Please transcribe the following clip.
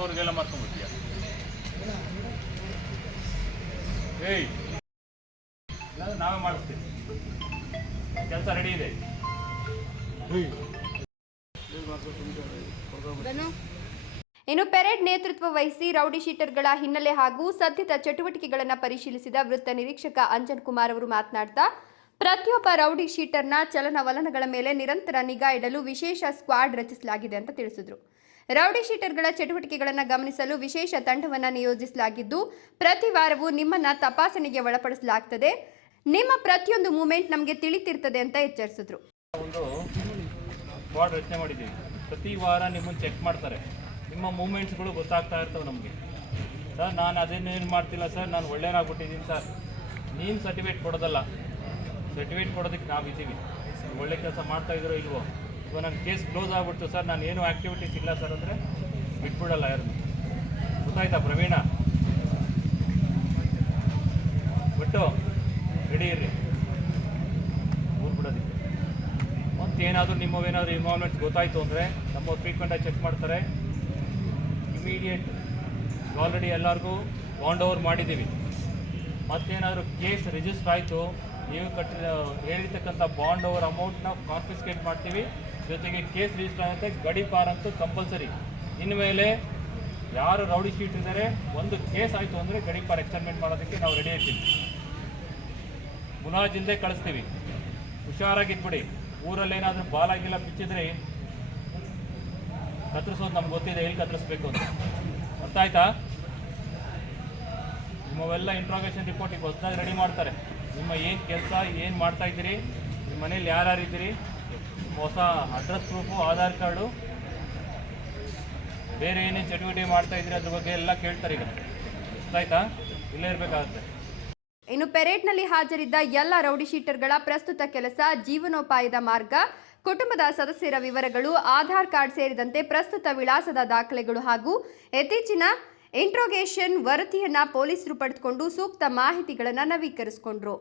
ಊರ್ನವ್ರಿಗೆಲ್ಲ ಮಾಡ್ಕೊಂಡ್ಬಿಡ್ತೀಯ. ಏಯ್ ಇಲ್ಲ ನಾವೇ ಮಾಡಿಸ್ತೀವಿ, ಕೆಲಸ ರೆಡಿ ಇದೆ. ಇನ್ನು ಪೆರೇಡ್ ನೇತೃತ್ವ ವಹಿಸಿ ರೌಡಿ ಶೀಟರ್ಗಳ ಹಿನ್ನೆಲೆ ಹಾಗೂ ಸದ್ಯದ ಚಟುವಟಿಕೆಗಳನ್ನು ಪರಿಶೀಲಿಸಿದ ವೃತ್ತ ನಿರೀಕ್ಷಕ ಅಂಜನ್ ಕುಮಾರ್ ಅವರು ಮಾತನಾಡ್ತಾ, ಪ್ರತಿಯೊಬ್ಬ ರೌಡಿ ಶೀಟರ್ನ ಚಲನವಲನಗಳ ಮೇಲೆ ನಿರಂತರ ನಿಗಾ ಇಡಲು ವಿಶೇಷ ಸ್ಕ್ವಾಡ್ ರಚಿಸಲಾಗಿದೆ ಅಂತ ತಿಳಿಸಿದರು. ರೌಡಿ ಶೀಟರ್ಗಳ ಚಟುವಟಿಕೆಗಳನ್ನು ಗಮನಿಸಲು ವಿಶೇಷ ತಂಡವನ್ನು ನಿಯೋಜಿಸಲಾಗಿದ್ದು, ಪ್ರತಿ ವಾರವೂ ನಿಮ್ಮನ್ನ ತಪಾಸಣೆಗೆ ಒಳಪಡಿಸಲಾಗುತ್ತದೆ. ನಿಮ್ಮ ಪ್ರತಿಯೊಂದು ಮೂವ್ಮೆಂಟ್ ನಮಗೆ ತಿಳಿತಿರ್ತದೆ ಅಂತ ಎಚ್ಚರಿಸಿದ್ರು. ಒಂದು ಸ್ಕ್ವಾಡ್ ರಚನೆ ಮಾಡಿದ್ದೀವಿ. ಪ್ರತಿ ವಾರ ನಿಮ್ಮನ್ನು ಚೆಕ್ ಮಾಡ್ತಾರೆ. ನಿಮ್ಮ ಮೂವ್ಮೆಂಟ್ಸ್ಗಳು ಗೊತ್ತಾಗ್ತಾ ಇರ್ತವೆ ನಮಗೆ. ಸರ್ ನಾನು ಅದೇನೇನು ಮಾಡ್ತಿಲ್ಲ ಸರ್, ನಾನು ಒಳ್ಳೆಯನಾಗ್ಬಿಟ್ಟಿದ್ದೀನಿ ಸರ್. ನೀನು ಸರ್ಟಿಫಿಕೇಟ್ ಕೊಡೋದಲ್ಲ, ಸರ್ಟಿಫಿಕೇಟ್ ಕೊಡೋದಕ್ಕೆ ನಾವಿದ್ದೀವಿ. ಒಳ್ಳೆ ಕೆಲಸ ಮಾಡ್ತಾಯಿದ್ರೋ ಇಲ್ವೋ, ಇವಾಗ ನನ್ನ ಕೇಸ್ ಕ್ಲೋಸ್ ಆಗ್ಬಿಡ್ತು ಸರ್, ನಾನು ಏನೂ ಆ್ಯಕ್ಟಿವಿಟೀಸ್ ಇಲ್ಲ ಸರ್ ಅಂದರೆ ಬಿಟ್ಬಿಡಲ್ಲ ಯಾರನ್ನು. ಗೊತ್ತಾಯ್ತಾ ಪ್ರವೀಣ? ಬಿಟ್ಟು ರೆಡಿ ಇರ್ರಿ ಊರು ಬಿಡೋದಕ್ಕೆ. ಮತ್ತೇನಾದರೂ ನಿಮ್ಮವೇನಾದರೂ ಇನ್ವಾಲ್ವ್ಮೆಂಟ್ಸ್ ಗೊತ್ತಾಯಿತು ಅಂದರೆ ನಮ್ಮ ಫ್ರೀಕ್ವೆಂಟಾಗಿ ಚೆಕ್ ಮಾಡ್ತಾರೆ. ಇಮಿಡಿಯೇಟ್ ಆಲ್ರೆಡಿ ಎಲ್ಲರಿಗೂ ಬಾಂಡ್ ಓವರ್ ಮಾಡಿದ್ದೀವಿ. ಮತ್ತೇನಾದರೂ ಕೇಸ್ ರಿಜಿಸ್ಟರ್ ಆಯಿತು, ನೀವು ಹೇಳಿರ್ತಕ್ಕಂಥ ಬಾಂಡ್ ಓವರ್ ಅಮೌಂಟ್ನ ಕಾನ್ಫಿಸ್ಕೇಟ್ ಮಾಡ್ತೀವಿ. ಜೊತೆಗೆ ಕೇಸ್ ರಿಜಿಸ್ಟರ್ ಆಗುತ್ತೆ, ಗಡೀಪಾರ್ ಅಂತೂ ಕಂಪಲ್ಸರಿ. ಇನ್ಮೇಲೆ ಯಾರು ರೌಡಿ ಶೀಟ್ ಇದ್ದಾರೆ, ಒಂದು ಕೇಸ್ ಆಯಿತು ಅಂದರೆ ಗಡೀಪಾರ್ ಎಕ್ಸ್ಟರ್ಮೆಂಟ್ ಮಾಡೋದಕ್ಕೆ ನಾವು ರೆಡಿ ಇರ್ತೀವಿ. ಮುಲಾಜಿಂದೇ ಕಳಿಸ್ತೀವಿ. ಹುಷಾರಾಗಿದ್ಬಿಡಿ. ಊರಲ್ಲೇನಾದರೂ ಬಾಲಾಗಿಲ್ಲ ಬಿಚ್ಚಿದ್ರೆ ಕತ್ತರಿಸೋದು ನಮ್ಗೆ ಗೊತ್ತಿದೆ, ಎಲ್ಲಿ ಕತ್ತರಿಸ್ಬೇಕು ಅಂತ. ಅರ್ಥ ಆಯ್ತಾ? ನಿಮ್ಮವೆಲ್ಲ ಇಂಟ್ರಾಗೇಷನ್ ರಿಪೋರ್ಟಿಗೆ ಹೊಸದಾಗಿ ರೆಡಿ ಮಾಡ್ತಾರೆ. ನಿಮ್ಮ ಏನು ಕೆಲಸ, ಏನು ಮಾಡ್ತಾಯಿದ್ದೀರಿ, ನಿಮ್ಮ ಮನೇಲಿ ಯಾರ್ಯಾರು ಇದ್ದೀರಿ, ಹೊಸ ಅಡ್ರೆಸ್ ಪ್ರೂಫು, ಆಧಾರ್ ಕಾರ್ಡು, ಬೇರೆ ಏನೇನು ಚಟುವಟಿಕೆ ಮಾಡ್ತಾಯಿದ್ದೀರಿ ಅದ್ರ ಬಗ್ಗೆ ಎಲ್ಲ ಕೇಳ್ತಾರೆ. ಈಗ ಗೊತ್ತಾಯ್ತಾ? ಇಲ್ಲೇ ಇರಬೇಕಾಗುತ್ತೆ. ಇನ್ನು ಪೆರೇಡ್ನಲ್ಲಿ ಹಾಜರಿದ್ದ ಎಲ್ಲ ರೌಡಿ ಶೀಟರ್ಗಳ ಪ್ರಸ್ತುತ ಕೆಲಸ, ಜೀವನೋಪಾಯದ ಮಾರ್ಗ, ಕುಟುಂಬದ ಸದಸ್ಯರ ವಿವರಗಳು, ಆಧಾರ್ ಕಾರ್ಡ್ ಸೇರಿದಂತೆ ಪ್ರಸ್ತುತ ವಿಳಾಸದ ದಾಖಲೆಗಳು ಹಾಗೂ ಇತ್ತೀಚಿನ ಇಂಟ್ರೋಗೇಷನ್ ವರದಿಯನ್ನ ಪೊಲೀಸರು ಪಡೆದುಕೊಂಡು ಸೂಕ್ತ ಮಾಹಿತಿಗಳನ್ನು ನವೀಕರಿಸಿಕೊಂಡ್ರು.